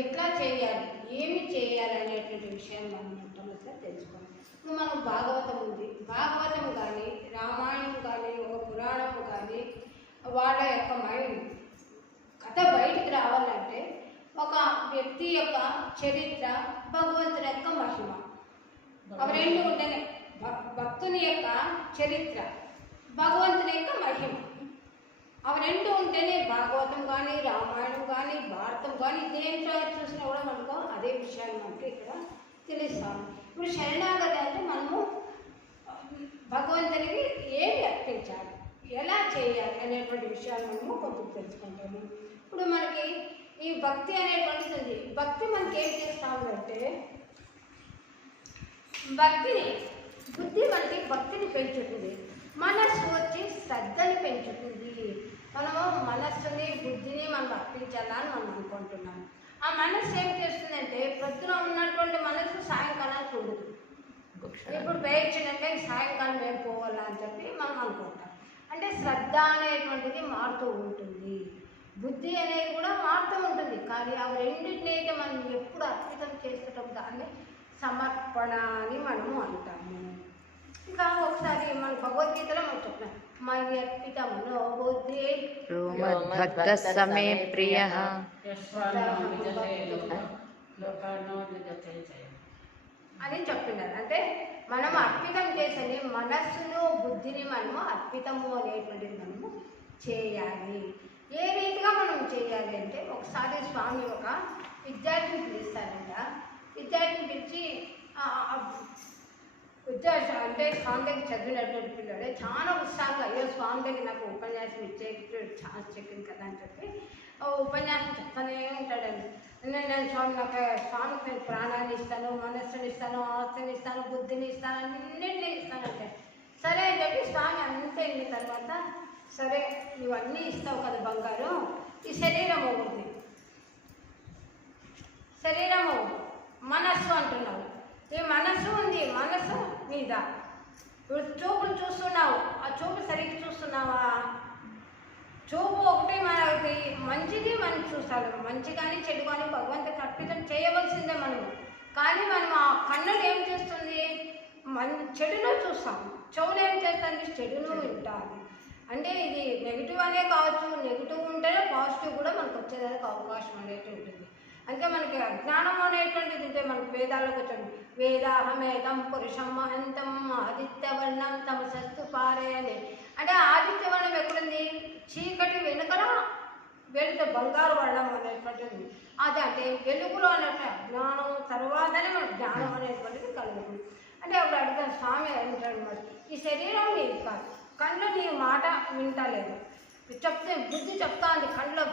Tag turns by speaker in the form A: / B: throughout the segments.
A: ఎట్లా చేయాలి? ఏమి చేయాలి అనేటువంటి విషయం మనం మొట్టమొదటిగా తెలుసుకోవాలి. ఇప్పుడు మనకు భాగవతం ఉంది. భాగవతం కానీ రామాయణం కానీ ఒక పురాణం కానీ వాళ్ళ యొక్క మైండ్ కథ బయటికి రావాలంటే ఒక వ్యక్తి యొక్క చరిత్ర భగవంతుని యొక్క మహిమ. అవి రెండు ఉంటేనే. భక్తుని యొక్క చరిత్ర భగవంతుని యొక్క మహిమ. అవి రెండు ఉంటేనే భాగవతం కానీ రామాయణం కానీ భారతం కానీ దేంట్లో చూసినా కూడా మనకు అదే విషయాలు మనకి ఇక్కడ తెలుస్తాం ఇప్పుడు శరణాగతి అంటే మనము భగవంతునికి ఏమి అర్పించాలి? ఎలా చేయాలి అనేటువంటి విషయాలు మనము కొంచెం తెలుసుకుంటాము. ఇప్పుడు మనకి ఈ భక్తి అనేటువంటిది భక్తి మనకి ఏం చేస్తామంటే భక్తిని బుద్ధి మనకి భక్తిని పెంచుతుంది. మనస్సు వచ్చి శ్రద్ధని పెంచుతుంది. మనము మనస్సుని బుద్ధిని మనం అర్పించాలని మనం అనుకుంటున్నాం ఆ మనస్సు ఏం చేస్తుందంటే ప్రొద్దున ఉన్నటువంటి మనస్సు సాయంకాలం చూడదు ఇప్పుడు పేర్చినట్టే సాయంకాలం మేము పోవాలా అని చెప్పి మనం అనుకుంటాం. అంటే శ్రద్ధ అనేటువంటిది మారుతూ ఉంటుంది. బుద్ధి అనేది కూడా మారుతూ ఉంటుంది. కానీ అవి రెండింటిని అయితే మనం ఎప్పుడు అర్పితం చేసేటప్పుడు దాన్ని సమర్పణ అని మనము అంటాము. ఇంకా ఒకసారి మన భగవద్గీతలో మనం చెప్పినాం
B: సమే ప్రియ
A: అని చెప్పినారు అంటే మనం అర్పితం చేసని మనస్సును బుద్ధిని మనము అర్పితము అనేటువంటిది మనము చేయాలి ఏ రీతిగా మనం చేయాలి అంటే ఒకసారి స్వామి ఒక విద్యార్థిని పిలుస్తారంట. విద్యార్థిని పిలిచి ఉద్దేశం అంటే స్వామి దగ్గర చదివినటువంటి పిల్లడే చాలా ఉత్సాహంగా అయ్యో స్వామి దగ్గర నాకు ఉపన్యాసం ఇచ్చే ఛాన్స్ చెప్పింది కదా అని చెప్పి ఉపన్యాసం చెప్తానే ఉంటాడండి. నేను నేను స్వామి నాకు స్వామికి నేను ప్రాణాన్ని ఇస్తాను మనస్సుని ఇస్తాను ఆస్తిని ఇస్తాను బుద్ధిని ఇస్తాను అన్నింటినీ ఇస్తానంటే సరే అని చెప్పి స్వామి అంతా అయిన తర్వాత సరే నువ్వన్నీ ఇస్తావు కదా బంగారు ఈ శరీరం ఒకటి శరీరము మనస్సు అంటున్నావు. ఈ మనస్సు ఉంది మనస్సు మీద. ఇప్పుడు చూపులు చూస్తున్నావు. ఆ చూపు సరిగ్గా చూస్తున్నావా? చూపు ఒకటి మనకి మంచిది మనం చూస్తాడు మంచి కానీ చెడు కానీ భగవంతుడికి అర్పితం చేయవలసిందే మనం కానీ మనం ఆ కన్నులు ఏం చేస్తుంది? మన చెడును చూస్తాం చెవులు ఏం చేస్తుంది చెడును వింటాము. అంటే ఇది నెగిటివ్ అనే కావచ్చు. నెగిటివ్ ఉంటేనే పాజిటివ్ కూడా మనకు వచ్చేదానికి అవకాశం అనేది ఉంటుంది. అంటే మనకి అజ్ఞానం అనేటువంటిది ఉంటే మనకి వేదాలకు వచ్చండి వేదాహమేదం పురుషం మహంతం ఆదిత్యవర్ణం తమసస్తు పారే అని అంటే ఆదిత్యవర్ణం ఎక్కడుంది? చీకటి వెనుకల వెళితే బంగారు వర్ణం అనేటువంటిది. ఉంది. అది అంటే వెలుగులో అన్నట్టు అజ్ఞానం తర్వాతనే మన జ్ఞానం అనేటువంటిది కలుగుతుంది. అంటే అప్పుడు అడుగుతాను స్వామి అంటాడు మరి ఈ శరీరం నీది కాదు. కళ్ళు నీ మాట వింటలేదు. చెప్తే బుద్ధి చెప్తాంది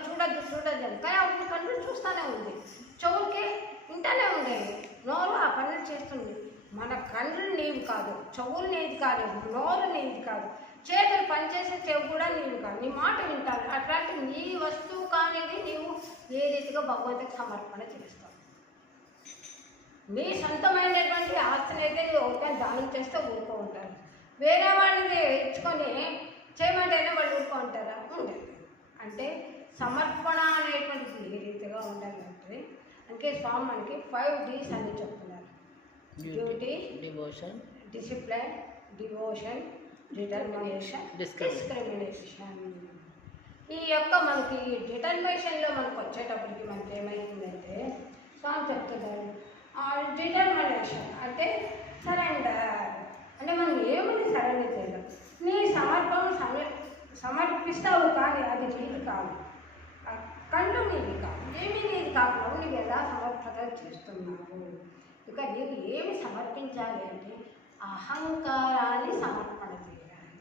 A: చూడద్దు చూడద్దు అని. కానీ అప్పుడు కళ్ళు చూస్తూనే ఉంది. చెవులకి వింటానే ఉండేవి నోరు ఆ పనులు చేస్తుంది. మన కళ్ళు నీవు కాదు చెవులు నీది కాదు నోరు నీది కాదు. చేతులు పనిచేసే చెవు కూడా నీవు కాదు. నీ మాట వింటాను. అట్లాంటి నీ వస్తువు కానిది నీవు ఏ రీతిగా భగవంతుకి సమర్పణ చేస్తావు? నీ సొంతమైనటువంటి ఆస్తిని అయితే నువ్వు ఒకటే దానం చేస్తే ఊరుకో ఉంటారు. వేరే వాళ్ళని ఇచ్చుకొని చేయమంటేనే వాళ్ళు ఊరుకో ఉంటారా? ఉండదు అంటే సమర్పణ అనేటువంటిది ఏ రీతిగా ఉండాలంటే అందుకే స్వామి మనకి ఫైవ్ డీస్ అని చెప్తున్నారు. Duty
B: devotion
A: discipline devotion determination.
B: Discrimination
A: ఈ యొక్క మనకి డిటర్మినేషన్లో మనకు వచ్చేటప్పటికి మనకి ఏమైతుందంటే స్వామి చెప్తున్నారు డిటర్మినేషన్ అంటే సరెండర్ అంటే మనం ఏమని సరెండర్ చేయలేం. నీ సమర్పణ సమ సమర్పిస్తావు కానీ అది నీది కాదు. కళ్ళు నీది కాదు ఏమీ నీది కాకుండా నువ్వు ఎలా సమర్పణ చేస్తున్నావు? ఇక నీకు ఏమి సమర్పించాలి అంటే అహంకారాన్ని సమర్పణ చేయాలి.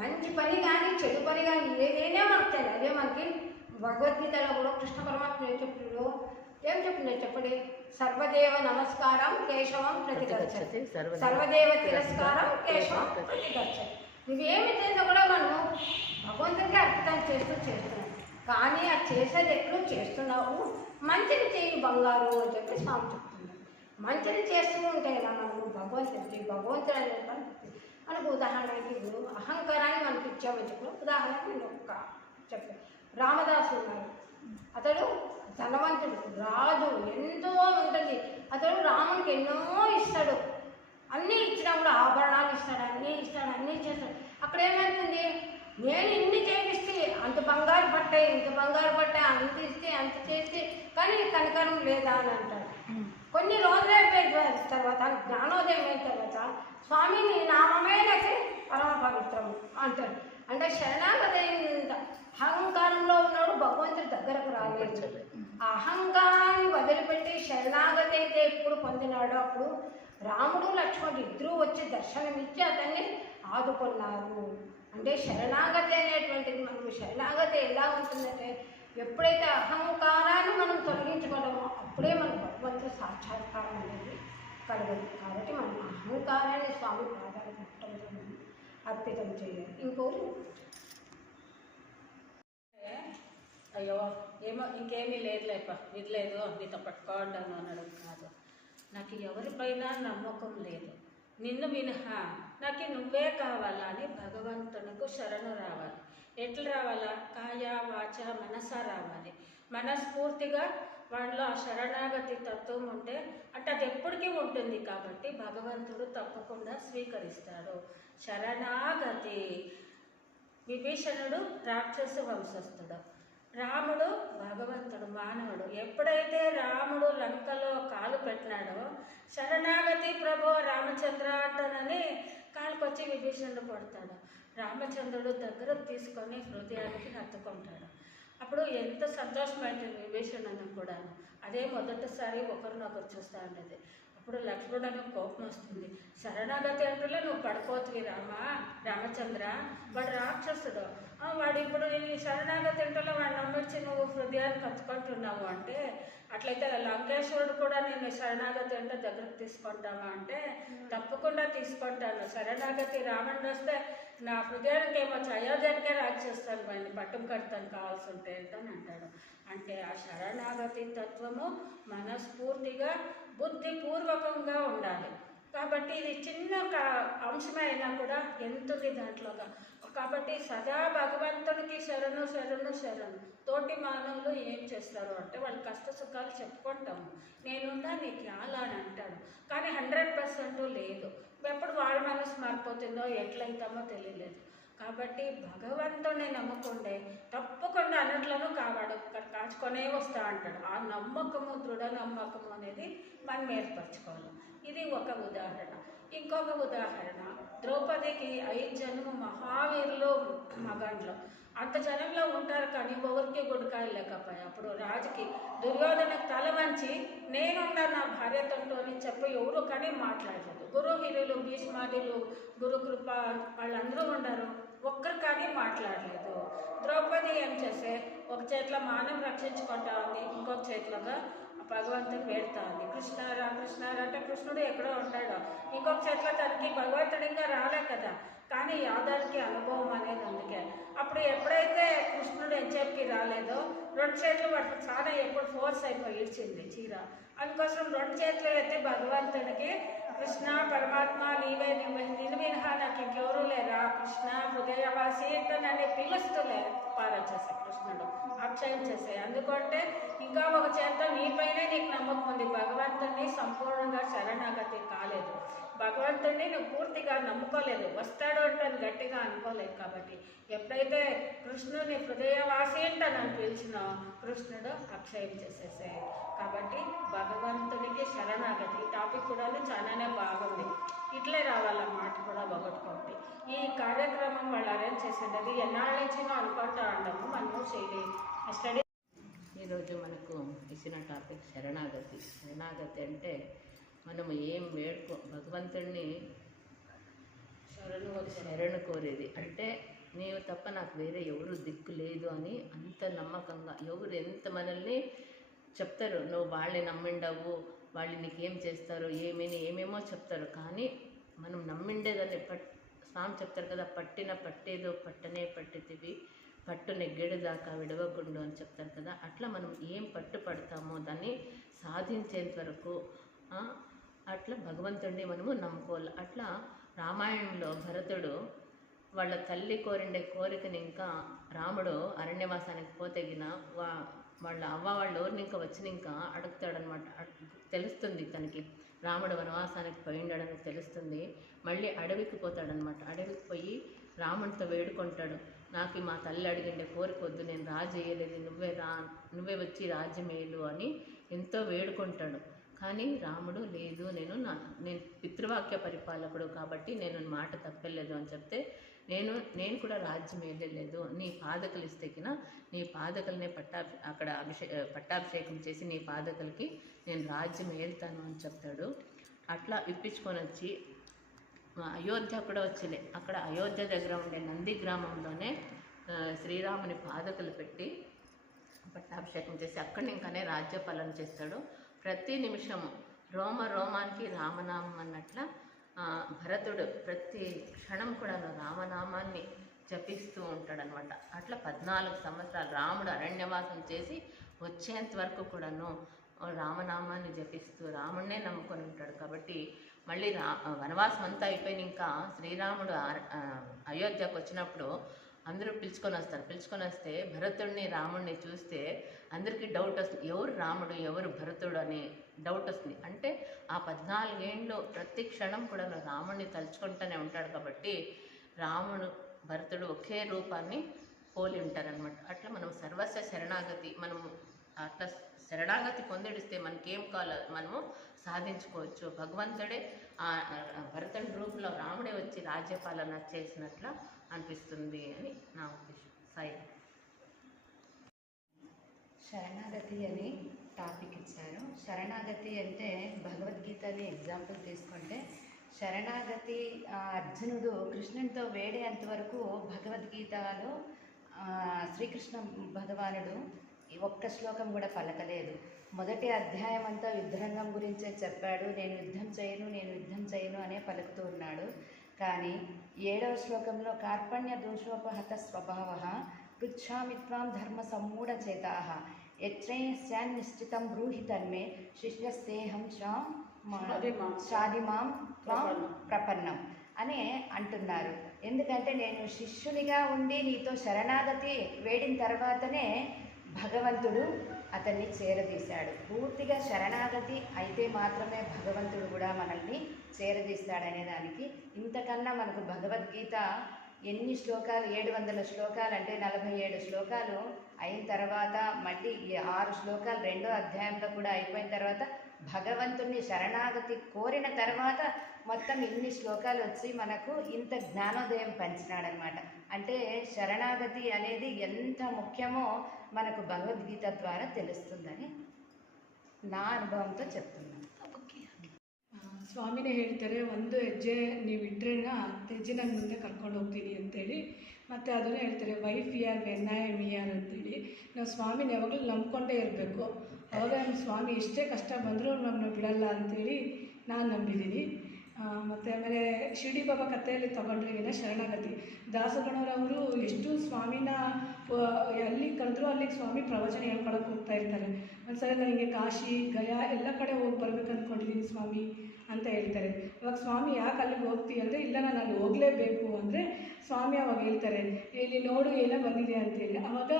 A: మంచి పని కానీ చెడు పని కానీ ఏదైనా మనకు తెలియదు అదే మనకి భగవద్గీతలో కూడా కృష్ణ పరమాత్మ ఏం చెప్పిండు? ఏం చెప్పిందో చెప్పండి? సర్వదేవ నమస్కారం కేశవం ప్రతిగచ్చతి.
B: సర్వదేవ
A: సర్వదేవ తిరస్కారం కేశవం ప్రతిగచ్చతి. నువ్వేమి చేసినా కూడా మనం భగవంతుడికి అర్పితం చేస్తూ చేస్తున్నాం కానీ అది చేసేది ఎప్పుడు చేస్తున్నావు. మంచిని చేయి బంగారు అని చెప్పి స్వామి చెప్తున్నాడు. మంచిని చేస్తూ ఉంటాయి ఇలా మనము భగవంతుడి భగవంతుడు అనేటువంటి మనకు ఉదాహరణకి ఇప్పుడు అహంకారాన్ని మనకి ఇచ్చామని చెప్పి ఉదాహరణకి నేను ఒక చెప్పాను. రామదాసు ఉన్నాడు. అతడు ధనవంతుడు రాజు ఎంతో ఉంటుంది. అతడు రామునికి ఎన్నో ఇస్తాడు. అన్నీ ఇచ్చినప్పుడు ఆభరణాలు ఇస్తాడు అన్నీ ఇస్తాడు అన్నీ చేస్తాడు. అక్కడ ఏమవుతుంది నేను ఇన్ని చేపిస్తే అంత బంగారు పట్టాయి ఇంత బంగారు పట్టాయి అంత ఇస్తే అంత చేస్తే కానీ కనకరం లేదా అని అంటాడు. కొన్ని రోజులు అయిపోయిన తర్వాత జ్ఞానోదయం అయిన తర్వాత స్వామి నీ నామమే నాకు పరమ పవిత్రము అంటాడు. అంటే శరణాగతి అయిన అహంకారంలో ఉన్నాడు భగవంతుడి దగ్గరకు రాలేదు. ఆ అహంకారాన్ని వదిలిపెట్టి శరణాగతి అయితే ఎప్పుడు పొందినాడో అప్పుడు రాముడు లక్ష్మణుడు ఇద్దరూ వచ్చి దర్శనమిచ్చి అతన్ని ఆదుకున్నారు. అంటే శరణాగతి అనేటువంటిది మనకు శరణాగతి ఎలా ఉంటుందంటే ఎప్పుడైతే అహంకారాన్ని మనం తొలగించుకోవడమో అప్పుడే మన భగవంతుడు సాక్షాత్కారం అనేది కలగదు. కాబట్టి మనం అహంకారాన్ని స్వామి పాదాలకు మొట్టమొదటి మనం అర్పితం చేయాలి. ఇంకోటి?
C: అయ్యో ఏమో ఇంకేమీ లేదులేప ఇది లేదు నీతో పట్టుకోవడం అనడం కాదు. నాకు ఎవరిపైన నమ్మకం లేదు. నిన్ను మినహా నాకు నువ్వే కావాలా అని భగవంతునికి శరణు రావాలి. ఎట్లా రావాలా? కాయ వాచ మనస రావాలి. మనస్ఫూర్తిగా వాళ్ళలో ఆ శరణాగతి తత్వం ఉంటే అంటే అది ఎప్పటికీ ఉంటుంది కాబట్టి భగవంతుడు తప్పకుండా స్వీకరిస్తాడు. శరణాగతి. విభీషణుడు రాక్షస వంశస్థుడు. రాముడు భగవంతుడు మానవుడు. ఎప్పుడైతే రాముడు లంకలో కాలు పెట్టినాడో శరణాగతి ప్రభో రామచంద్ర అంటానని కాలుకొచ్చి విభీషణుడు పడతాడు రామచంద్రుడు దగ్గర తీసుకొని హృదయానికి హత్తుకుంటాడు. అప్పుడు ఎంత సంతోషం అంటే విభీషణుని కూడా అదే మొదటిసారి ఒకరినొకరు చూస్తూ ఉండేది. అప్పుడు లక్ష్మణుడు కోపం వస్తుంది. శరణాగతి అంటూలే నువ్వు పడిపోతుంది రామ రామచంద్ర వాడు రాక్షసుడు. వాడు ఇప్పుడు ఈ శరణాగతి అంటూలో వాడు నమ్మొచ్చి నువ్వు హృదయాన్ని కత్తుకుంటున్నావు అంటే అట్లయితే లంకేశ్వరుడు కూడా నేను శరణాగతి అంటే దగ్గరకు తీసుకుంటావా అంటే తప్పకుండా తీసుకుంటాను. శరణాగతి రావండి వస్తే నా హృదయానికి ఏమొచ్చు అయోధ్యకే రాజు వాడిని పట్టం కడతాను కావాల్సి ఉంటే అని అంటాడు. అంటే ఆ శరణాగతి తత్వము మనస్ఫూర్తిగా బుద్ధిపూర్వకంగా ఉండాలి. కాబట్టి ఇది చిన్న ఒక అంశమే అయినా కూడా ఎంతుంది దాంట్లోగా కాబట్టి సదా భగవంతుడికి శరణు శరణు శరణు. తోటి మానవులు ఏం చేస్తారు అంటే వాళ్ళు కష్ట సుఖాలు చెప్పుకుంటాము. నేనున్నా నీకు అలా అని అంటాడు కానీ హండ్రెడ్ పర్సెంట్ లేదు. ఎప్పుడు వాళ్ళ మనసు మారిపోతుందో ఎట్లయితామో తెలియలేదు. కాబట్టి భగవంతుడిని నమ్ముకుండే తప్పకుండా అన్నట్లను కావాడు ఇక్కడ కాచుకొనే వస్తా అంటాడు. ఆ నమ్మకము దృఢ నమ్మకము అనేది మనం ఏర్పరచుకోవాలి. ఇది ఒక ఉదాహరణ. ఇంకొక ఉదాహరణ. ద్రౌపదికి ఐదు జన్మ మహావీరులు మగండ్లు. అంత జనంలో ఉంటారు కానీ ఎవరికి గుడికాయలు లేకపోయా అప్పుడు రాజుకి దుర్యోధన తల వంచి నేనున్నా నా భార్యతో అని చెప్పి ఎవరు కానీ మాట్లాడలేదు. గురు హిరులు భీష్మాదులు గురుకృప వాళ్ళందరూ ఉన్నారు ఒక్కరు కానీ మాట్లాడలేదు. ద్రౌపది ఏం చేసే? ఒక చేతిలో మానం రక్షించుకుంటా ఉంది. ఇంకొక చేతిలోగా భగవంతుని వేడుతా ఉంది. కృష్ణ రా కృష్ణ అంటే కృష్ణుడు ఎక్కడో ఉంటాడు. ఇంకొక చెట్ల తనకి భగవంతుడు ఇంకా రాలే కదా. కానీ యాదవ్కి అనుభవం అనేది అందుకే. అప్పుడు ఎప్పుడైతే కృష్ణుడు ఎంచేపుకి రాలేదో రెండు చేతులు వాటికి చాలా ఎప్పుడు ఫోర్స్ అయిపోయి ఇచ్చింది చీర. అందుకోసం రెండు చేతులు ఎత్తి భగవంతుడికి కృష్ణ పరమాత్మ నీవే నీవే నిన్ను మినహా నాకు ఇంకెవరూ లేరా కృష్ణ హృదయవాసి నన్ను పిలుస్తులే పాదం చేసే కృష్ణుడు. అక్షయం చేసే అందుకంటే ఇంకా ఒక చేత నీపైనే నీకు నమ్మకం ఉంది. భగవంతుడిని సంపూర్ణంగా శరణాగతి కాలేదు. భగవంతుడిని నువ్వు పూర్తిగా నమ్ముకోలేదు. వస్తాడు అంటే గట్టిగా అనుకోలేదు కాబట్టి. ఎప్పుడైతే కృష్ణుని హృదయవాసి అంటే నన్ను పిలిచినో కృష్ణుడు అక్షయం చేసేసే కాబట్టి భగవంతునికి శరణాగతి ఈ టాపిక్ కూడా చాలానే బాగుంది. ఇట్లే రావాల మాట కూడా ఒకటి ఈ కార్యక్రమం వాళ్ళు అరేంజ్ చేసేది ఎన్నాళ్ళ నుంచినో అనుకుంటా ఉండము మనము స్టడీ స్టడీ
B: ఈరోజు మనకు ఇచ్చిన టాపిక్ శరణాగతి. శరణాగతి అంటే మనము ఏం వేడుకో భగవంతుడిని
C: శరణు
B: కోరేది. అంటే నీవు తప్ప నాకు వేరే ఎవరు దిక్కు లేదు అని అంత నమ్మకంగా ఎవరు ఎంత మనల్ని చెప్తారు. నువ్వు వాళ్ళని నమ్మిండవు వాళ్ళు నీకేం చేస్తారు ఏమని ఏమేమో చెప్తారు. కానీ మనం నమ్మిండేదాన్ని పట్ స్వామి చెప్తారు కదా పట్టిన పట్టేదో పట్టనే పట్టితివి పట్టు నెగ్గేడు దాకా విడవకుండు అని చెప్తారు కదా అట్లా మనం ఏం పట్టు పడతామో దాన్ని సాధించేంత వరకు అట్లా భగవంతుడిని మనము నమ్ముకోవాలి. అట్లా రామాయణంలో భరతుడు వాళ్ళ తల్లి కోరిండే కోరికని ఇంకా రాముడు అరణ్యవాసానికి పోతెగిన వా వాళ్ళ అవ్వ వాళ్ళ ఊరిని ఇంకా వచ్చిన ఇంకా అడుగుతాడనమాట తెలుస్తుంది తనకి. రాముడు వనవాసానికి పోయిండడని తెలుస్తుంది. మళ్ళీ అడవికి పోతాడనమాట అడవికి పోయి రాముడితో వేడుకుంటాడు. నాకు మా తల్లి అడిగిండే కోరిక వద్దు నేను రాజేయలేదు నువ్వే రా నువ్వే వచ్చి రాజ్యమేలు అని ఎంతో వేడుకుంటాడు. కానీ రాముడు లేదు నేను నా నేను పితృవాక్య పరిపాలకుడు కాబట్టి నేను మాట తప్పలేదు అని చెప్తే నేను నేను కూడా రాజ్యం వెళ్ళలేదు నీ పాదకలు ఇస్తేకిన నీ పాదకలనే పట్టా అక్కడ అభిషే పట్టాభిషేకం చేసి నీ పాదకలకి నేను రాజ్యం ఏలుతాను అని చెప్తాడు. అట్లా ఇప్పించుకొని వచ్చి అయోధ్య కూడా వచ్చిలే అక్కడ అయోధ్య దగ్గర ఉండే నంది గ్రామంలోనే శ్రీరాముని పాదకలు పెట్టి పట్టాభిషేకం చేసి అక్కడ ఇంకానే రాజ్యపాలన చేస్తాడు. ప్రతి నిమిషము రోమ రోమానికి రామనామం అన్నట్ల భరతుడు ప్రతి క్షణం కూడా రామనామాన్ని జపిస్తూ ఉంటాడనమాట అట్లా పద్నాలుగు సంవత్సరాలు రాముడు అరణ్యవాసం చేసి వచ్చేంత వరకు కూడాను రామనామాన్ని జపిస్తూ రాముడినే నమ్ముకొని ఉంటాడు కాబట్టి మళ్ళీ రా వనవాసం అంతా అయిపోయిన ఇంకా శ్రీరాముడు అయోధ్యకు వచ్చినప్పుడు అందరూ పిలుచుకొని వస్తారు. పిలుచుకొని వస్తే భరతుడిని రాముడిని చూస్తే అందరికీ డౌట్ వస్తుంది. ఎవరు రాముడు ఎవరు భరతుడు అని డౌట్ వస్తుంది. అంటే ఆ పద్నాలుగేండ్లు ప్రతి క్షణం కూడా రాముడిని తలుచుకుంటూనే ఉంటాడు కాబట్టి రాముడు భరతుడు ఒకే రూపాన్ని పోలి ఉంటారనమాట అట్లా మనం సర్వస్వ శరణాగతి మనం అట్లా శరణాగతి పొందిడిస్తే మనకేం కావాలో మనము సాధించుకోవచ్చు. భగవంతుడే ఆ భరతుడి రూపంలో రాముడే వచ్చి రాజ్యపాలన చేసినట్ల అనిపిస్తుంది అని నా ఉద్దేశం. సాయి.
D: శరణాగతి అని టాపిక్ ఇచ్చారు. శరణాగతి అంటే భగవద్గీతని ఎగ్జాంపుల్ తీసుకుంటే శరణాగతి అర్జునుడు కృష్ణునితో వేడేంత వరకు భగవద్గీతలో శ్రీకృష్ణ భగవానుడు ఒక్క శ్లోకం కూడా పలకలేదు. మొదటి అధ్యాయం అంతా యుద్ధరంగం గురించే చెప్పాడు. నేను యుద్ధం చేయను నేను యుద్ధం చేయను అనే పలుకుతూ ఉన్నాడు. కానీ ఏడవ శ్లోకంలో కార్పణ్య దోషోపహత స్వభావ పృచ్ఛామి త్వాం ధర్మ సమ్మూఢ చేతా యత్రయస్యాన్ నిశ్చితం బ్రూహి తన్మే శిష్యస్తేహం శాం. సాదిమాం త్వాం.
C: ప్రపన్నం
D: అని అంటున్నారు ఎందుకంటే నేను శిష్యునిగా ఉండి నీతో శరణాగతి వేడిన తర్వాతనే భగవంతుడు అతన్ని చేరదీశాడు పూర్తిగా శరణాగతి అయితే మాత్రమే భగవంతుడు కూడా మనల్ని చేరదీస్తాడనే దానికి ఇంతకన్నా మనకు భగవద్గీత ఎన్ని శ్లోకాలు? ఏడు వందల శ్లోకాలు అంటే నలభై ఏడు శ్లోకాలు అయిన తర్వాత మళ్ళీ ఆరు శ్లోకాలు రెండో అధ్యాయంలో కూడా అయిపోయిన తర్వాత భగవంతుణ్ణి శరణాగతి కోరిన తర్వాత మొత్తం ఇన్ని శ్లోకాలు వచ్చి మనకు ఇంత జ్ఞానోదయం పంచినాడనమాట. అంటే శరణాగతి అనేది ఎంత ముఖ్యమో మనకు భగవద్గీత ద్వారా తెలుస్తుందని నా అనుభవంతో చెప్తున్నాను.
E: ಸ್ವಾಮಿನೇ ಹೇಳ್ತಾರೆ, ಒಂದು ಹೆಜ್ಜೆ ನೀವು ಇಟ್ಟರೆ ಹತ್ತು ಹೆಜ್ಜೆ ನಾನು ಮುಂದೆ ಕರ್ಕೊಂಡು ಹೋಗ್ತೀನಿ ಅಂತೇಳಿ. ಮತ್ತು ಅದನ್ನೇ ಹೇಳ್ತಾರೆ ವೈಫ್ ಯಾರ್ ಐ ಎಂ ಯಾರ್ ಅಂತೇಳಿ. ನಾವು ಸ್ವಾಮಿನ ಯಾವಾಗಲೂ ನಂಬ್ಕೊಂಡೇ ಇರಬೇಕು. ಅವಾಗ ನಮ್ಮ ಸ್ವಾಮಿ ಎಷ್ಟೇ ಕಷ್ಟ ಬಂದರೂ ನಮ್ಮನ್ನ ಬಿಡಲ್ಲ ಅಂತೇಳಿ ನಾನು ನಂಬಿದ್ದೀನಿ ಮತ್ತು ಆಮೇಲೆ ಶಿರ್ಡಿ ಬಾಬಾ ಕಥೆಯಲ್ಲಿ ತಗೊಂಡ್ರೆ ಏನ ಶರಣಾಗತಿ. ದಾಸಗಣರವರು ಎಷ್ಟು ಸ್ವಾಮಿನ ಎಲ್ಲಿ ಎಲ್ಲಿಗೆ ಸ್ವಾಮಿ ಪ್ರವಚನ ಹೇಳ್ಕೊಳಕ್ಕೆ ಹೋಗ್ತಾ ಇರ್ತಾರೆ? ಒಂದ್ಸಲ ನನಗೆ ಕಾಶಿ, ಗಯಾ ಎಲ್ಲ ಕಡೆ ಹೋಗಿ ಬರ್ಬೇಕು ಅಂದ್ಕೊಂಡಿದ್ದೀನಿ ಸ್ವಾಮಿ ಅಂತ ಹೇಳ್ತಾರೆ. ಅವಾಗ ಸ್ವಾಮಿ ಯಾಕೆ ಅಲ್ಲಿಗೆ ಹೋಗ್ತೀವಿ ಅಂದರೆ, ಇಲ್ಲ ನಾನು ಅಲ್ಲಿ ಹೋಗಲೇಬೇಕು ಅಂದರೆ ಸ್ವಾಮಿ ಅವಾಗ ಹೇಳ್ತಾರೆ, ಇಲ್ಲಿ ನೋಡು ಏನೋ ಬಂದಿದೆ ಅಂತೇಳಿ. ಅವಾಗ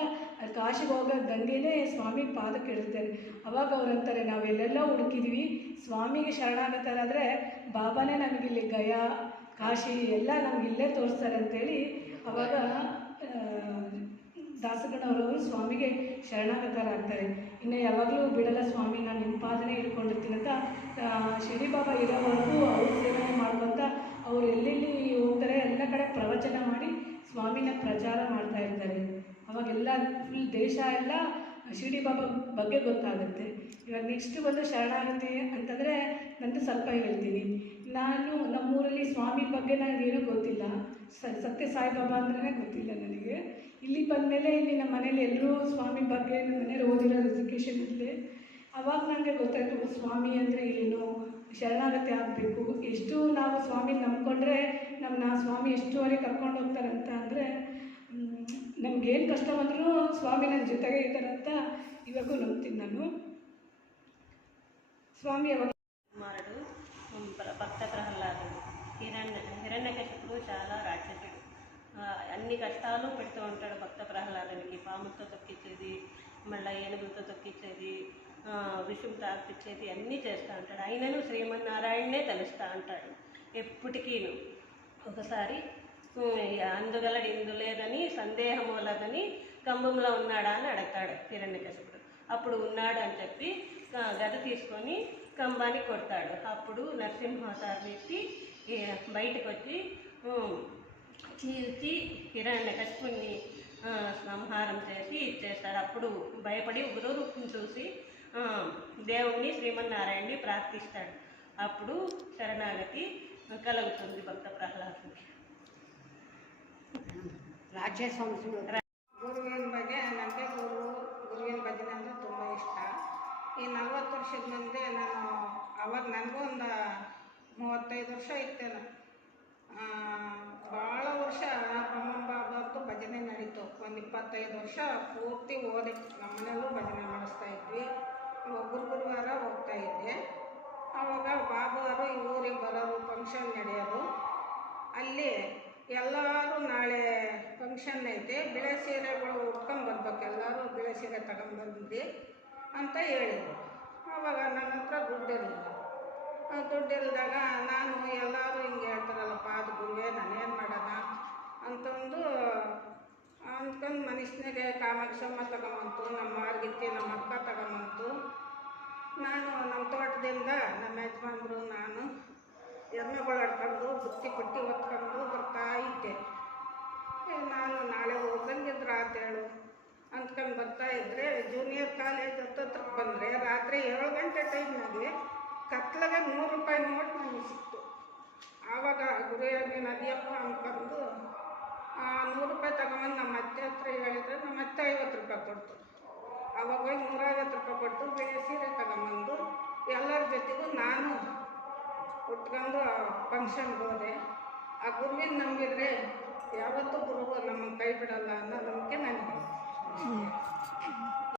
E: ಕಾಶಿಗೆ ಹೋಗೋ ಗಂಗೆನೇ ಸ್ವಾಮಿ ಪಾದಕ್ಕೆ ಇಡ್ತಾರೆ ಅವಾಗ ಅವ್ರು ಅಂತಾರೆ, ನಾವೆಲ್ಲೆಲ್ಲ ಹುಡುಕಿದ್ವಿ, ಸ್ವಾಮಿಗೆ ಶರಣಾಗತರಾದರೆ ಬಾಬಾನೇ ಇಲ್ಲಿ ಗಯಾ, ಕಾಶಿ ಎಲ್ಲ ನಮ್ಗೆ ಇಲ್ಲೇ ತೋರಿಸ್ತಾರೆ ಅಂತೇಳಿ ಅವಾಗ ದಾಸಗಣವರವರು ಸ್ವಾಮಿಗೆ ಶರಣಾಗತರಾಗ್ತಾರೆ ಇನ್ನು ಯಾವಾಗಲೂ ಬಿಡಲ್ಲ ಸ್ವಾಮಿ, ನಾನು ನಿಂಪಾದನೆ ಪಾದನೆ ಹಿಡ್ಕೊಂಡಿರ್ತೀನಿ ಅಂತ ಶಿರಿ ಬಾಬಾ ಇರೋವರೆಗೂ ಅವ್ರ ಸೇವನೆ ಮಾಡುವಂಥ ಅವ್ರು ಎಲ್ಲೆಲ್ಲಿ ಹೋಗ್ತಾರೆ, ಎಲ್ಲ ಕಡೆ ಪ್ರವಚನ ಮಾಡಿ ಸ್ವಾಮಿನ ಪ್ರಚಾರ ಮಾಡ್ತಾ ಇರ್ತಾರೆ. ಅವಾಗೆಲ್ಲ ಫುಲ್ ದೇಶ ಎಲ್ಲ ಶಿರಡಿ ಬಾಬಾ ಬಗ್ಗೆ ಗೊತ್ತಾಗುತ್ತೆ. ಇವಾಗ ನೆಕ್ಸ್ಟ್ ಬಂದು ಶರಣಾಗತಿ ಅಂತಂದರೆ ನಂದು ಸ್ವಲ್ಪ ಹೇಳ್ತೀನಿ. ನಾನು ನಮ್ಮೂರಲ್ಲಿ ಸ್ವಾಮಿ ಬಗ್ಗೆ ನನಗೇನೂ ಗೊತ್ತಿಲ್ಲ. ಸ, ಸತ್ಯ ಸಾಯಿಬಾಬಾ ಅಂದ್ರೆ ಗೊತ್ತಿಲ್ಲ ನನಗೆ. ಇಲ್ಲಿ ಬಂದಮೇಲೆ ಇಲ್ಲಿ ನಮ್ಮ ಮನೇಲಿ ಎಲ್ಲರೂ ಸ್ವಾಮಿ ಬಗ್ಗೆ ನಮ್ಮ ಮನೇಲಿ ಓದಿರೋ ಎಜುಕೇಷನ್ ಇರಲಿ. ಅವಾಗ ನನಗೆ ಗೊತ್ತಾಯಿತು ಸ್ವಾಮಿ ಅಂದರೆ ಏನು? ಶರಣಾಗತಿ ಆಗಬೇಕು. ಎಷ್ಟು ನಾವು ಸ್ವಾಮಿ ನಂಬ್ಕೊಂಡ್ರೆ ನಮ್ಮನ್ನ ಸ್ವಾಮಿ ಎಷ್ಟುವರೆಗೆ ಕರ್ಕೊಂಡು ಹೋಗ್ತಾರಂತ ಅಂದರೆ ನಮಗೇನು ಕಷ್ಟ ಬಂದರೂ ಸ್ವಾಮಿ ನನ್ನ ಜೊತೆಗೆ ಇದ್ದಾರಂತ ಇವಾಗೂ ನಂಬ್ತೀನಿ ನಾನು. ಸ್ವಾಮಿ ಯಾವಾಗ
F: హిరణ్యకశిపుడు చాలా రాక్షసుడు. అన్ని కష్టాలు పెడుతూ ఉంటాడు భక్త ప్రహ్లాదునికి. పాములతో తొక్కించేది మళ్ళీ ఏనుగులతో తొక్కించేది విషం తాగిపించేది అన్నీ చేస్తూ ఉంటాడు. అయినను శ్రీమన్నారాయణనే తెలుస్తూ ఉంటాడు ఎప్పటికీను. ఒకసారి అందుగలడు ఇందు లేదని సందేహం వలదని కంభంలో ఉన్నాడా అని అడుగుతాడు హిరణ్యకశిపుడు. అప్పుడు ఉన్నాడు అని చెప్పి గద తీసుకొని కంబాన్ని కొడతాడు. అప్పుడు నరసింహ ఎత్తి ఈ బయటకు వచ్చి ఉమ్, చీల్చి హిరణ్య కశిపుణ్ణి సంహారం చేసి ఇచ్చేస్తాడు అప్పుడు భయపడి ఉగ్రరూపం చూసి ఆ, దేవుణ్ణి శ్రీమన్నారాయణ్ణి ప్రార్థిస్తాడు అప్పుడు శరణాగతి కలుగుతుంది భక్త ప్రహ్లాదునికి
G: ಗುರುವಿನ ಬಗ್ಗೆ ನನಗೆ ಗುರು ಗುರುವಿನ ಭಜನೆ ಅಂದರೆ ತುಂಬ ಇಷ್ಟ ಈ ನಲ್ವತ್ತು ವರ್ಷದ ಮುಂದೆ ನಾನು ಅವಾಗ ನನಗೂ ಒಂದು ಮೂವತ್ತೈದು ವರ್ಷ ಇತ್ತೇನ ಭಾಳ ವರ್ಷ ಬ್ರಹ್ಮಬಾಬಾರ್ದು ಭಜನೆ ನಡೀತು. ಒಂದು ಇಪ್ಪತ್ತೈದು ವರ್ಷ ಪೂರ್ತಿ ಓದಿ ನಮ್ಮನೆಯಲ್ಲೂ ಭಜನೆ ಮಾಡಿಸ್ತಾ ಇದ್ವಿ. ಒಬ್ಬರು ಗುರುವಾರ ಹೋಗ್ತಾ ಇದ್ದೆ. ಆವಾಗ ಬಾಬಾರು ಈ ಊರಿಗೆ ಬರೋರು ಫಂಕ್ಷನ್ ನಡೆಯೋದು. ಅಲ್ಲಿ ಎಲ್ಲರೂ ನಾಳೆ ಫಂಕ್ಷನ್ ಐತೆ. ಬಿಳೆ ಸೀರೆಗಳು ಉಟ್ಕೊಂಡು ಬರ್ಬೇಕು. ಎಲ್ಲರೂ ಬಿಳೆ ಸೀರೆ ತಗೊಂಬಂದು ಅಂತ ಹೇಳಿದರು. ಆವಾಗ ನನ್ನ ಹತ್ರ ದುಡ್ಡಿರಲಿಲ್ಲ. ಆ ದುಡ್ಡಿಲ್ದಾಗ ನಾನು ಎಲ್ಲರೂ ಹಿಂಗೆ ಹೇಳ್ತಾರಲ್ಲಪ್ಪ ಅದು ಗುರುವೇ, ನಾನೇನು ಮಾಡೋಣ? ಅಂತಂದು ಅಂದ್ಕೊಂಡು ಮನುಷ್ಯನಿಗೆ ಕಾಮಾಕ್ಷಮ್ಮ ತಗೊಂಬಂತು, ನಮ್ಮ ಮಾರ್ಗಿತ್ತಿ ನಮ್ಮ ಅಕ್ಕ ತಗೊಂಬಂತು. ನಾನು ನಮ್ಮ ತೋಟದಿಂದ ನಮ್ಮ ಯಜಮಾನ್ರು, ನಾನು ಎಮ್ಮೆಗಳು ಆಡ್ಕೊಂಡು ಬುತ್ತಿ ಪಟ್ಟಿ ಹೊತ್ಕೊಂಡು ಬರ್ತಾ ಇದ್ದೆ. ನಾನು ನಾಳೆ ಹೋಗಂಗಿದ್ರೆ ಆತೇಳು ಅಂದ್ಕೊಂಡು ಬರ್ತಾ ಇದ್ದರೆ ಜೂನಿಯರ್ ಕಾಲೇಜ್ ಹತ್ತತ್ರ ಬಂದರೆ ರಾತ್ರಿ ಏಳು ಗಂಟೆ ಟೈಮ್ನಾಗೆ ಕತ್ಲಗೆ ನೂರು ರೂಪಾಯಿ ನೋಟ್ ನಮಗೆ ಸಿಕ್ತು. ಆವಾಗ ಗುರುಯ ನದಿಯಪ್ಪ ಅದಿಯಪ್ಪ ಅಂದ್ಕೊಂಡು ನೂರು ರೂಪಾಯಿ ತಗೊಂಬಂದು ನಮ್ಮ ಅತ್ತೆ ಹತ್ರ ಹೇಳಿದರೆ ನಮ್ಮ ಅತ್ತೆ ಐವತ್ತು ರೂಪಾಯಿ ಕೊಡ್ತು. ಅವಾಗ ಹೋಗಿ ನೂರೈವತ್ತು ರೂಪಾಯಿ ಕೊಟ್ಟು ಬೇರೆ ಸೀರೆ ತಗೊಂಬಂದು ಎಲ್ಲರ ಜೊತೆಗೂ ನಾನು ಉಟ್ಕೊಂಡು ಫಂಕ್ಷನ್ಗೆ ಹೋದೆ. ಆ ಗುರುವಿನ ನಂಬಿದ್ರೆ ಯಾವತ್ತೂ ಗುರುಗಳು ನಮ್ಮನ್ನು ಕೈ ಬಿಡಲ್ಲ ಅನ್ನೋ ನಂಬಿಕೆ ನನಗೆ